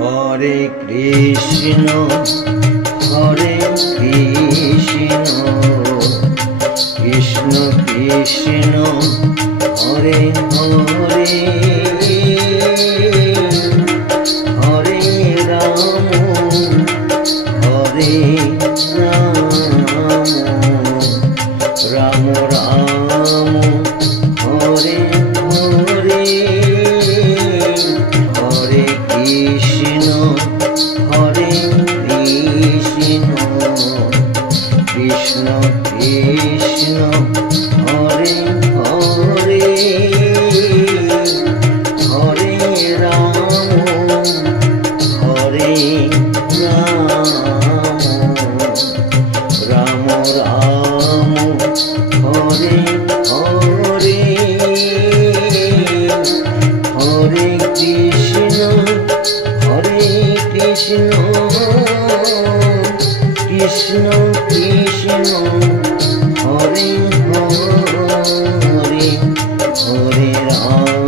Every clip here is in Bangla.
হরে কৃষ্ণ কৃষ্ণ কৃষ্ণ হরে হরে হরে রাম হরে রাম রাম রাম হরে হরে হরে কৃষ্ণ কৃষ্ণ কৃষ্ণ হরে হরে হরে রাম হরে রাম রাম রাম হরে হরে হরে কৃষ্ণ কৃষ্ণ কৃষ্ণ হরে হরে হরে রাম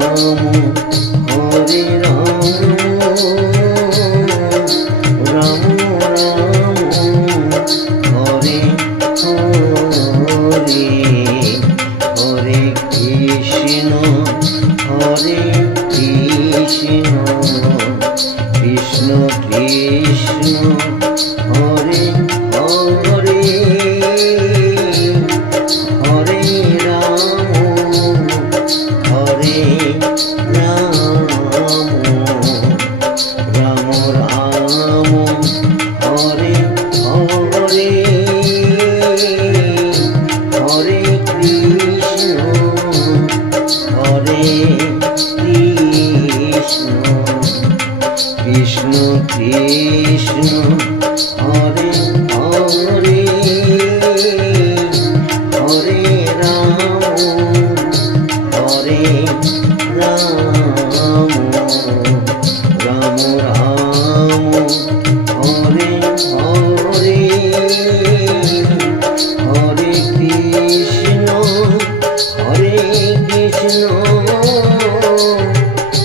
রাম রাম হরে হরে হরে কৃষ্ণ কৃষ্ণ কৃষ্ণ হরে হরে হরে রাম রাম রাম হরে হরে হরে কৃষ্ণ কৃষ্ণ কৃষ্ণ হরে হরে হরে রাম রাম রাম হরে হরে হরে কৃষ্ণ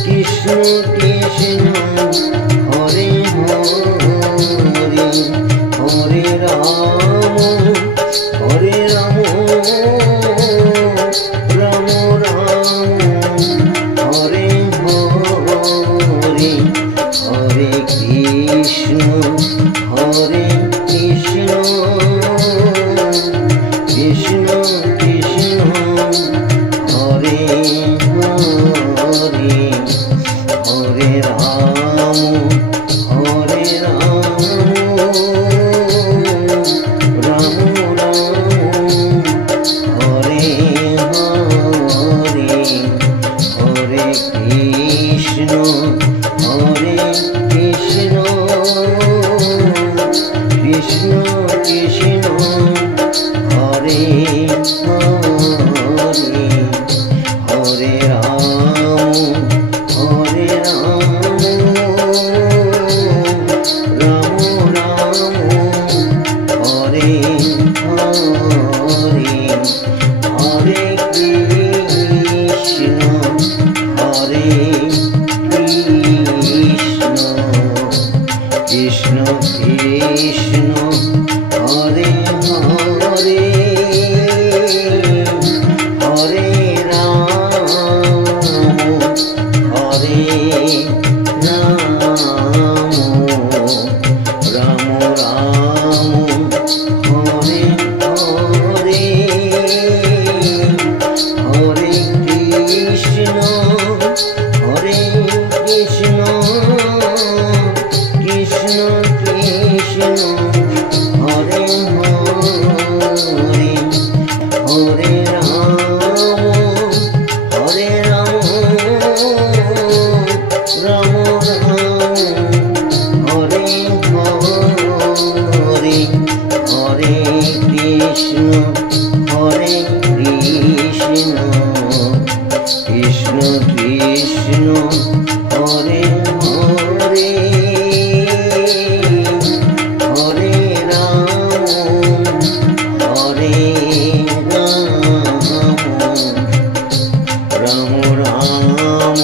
কৃষ্ণ কৃষ্ণ হরে হরে হরে রাম রাম হরে হরে হরে কৃষ্ণ কৃষ্ণ কৃষ্ণ হরে হরে হরে রাম রাম হরে হরে হরে কৃষ্ণ কৃষ্ণ কৃষ্ণ হরে হরে হরে রাম রাম হরে হরে হরে কৃষ্ণ কৃষ্ণ কৃষ্ণ হরে হরে হরে রাম রাম রাম হরে হরে হরে কৃষ্ণ কৃষ্ণ কৃষ্ণ হরে হরে হরে রাম রাম হরে হরে হরে কৃষ্ণ কৃষ্ণ কৃষ্ণ হরে হরে হরে রাম রাম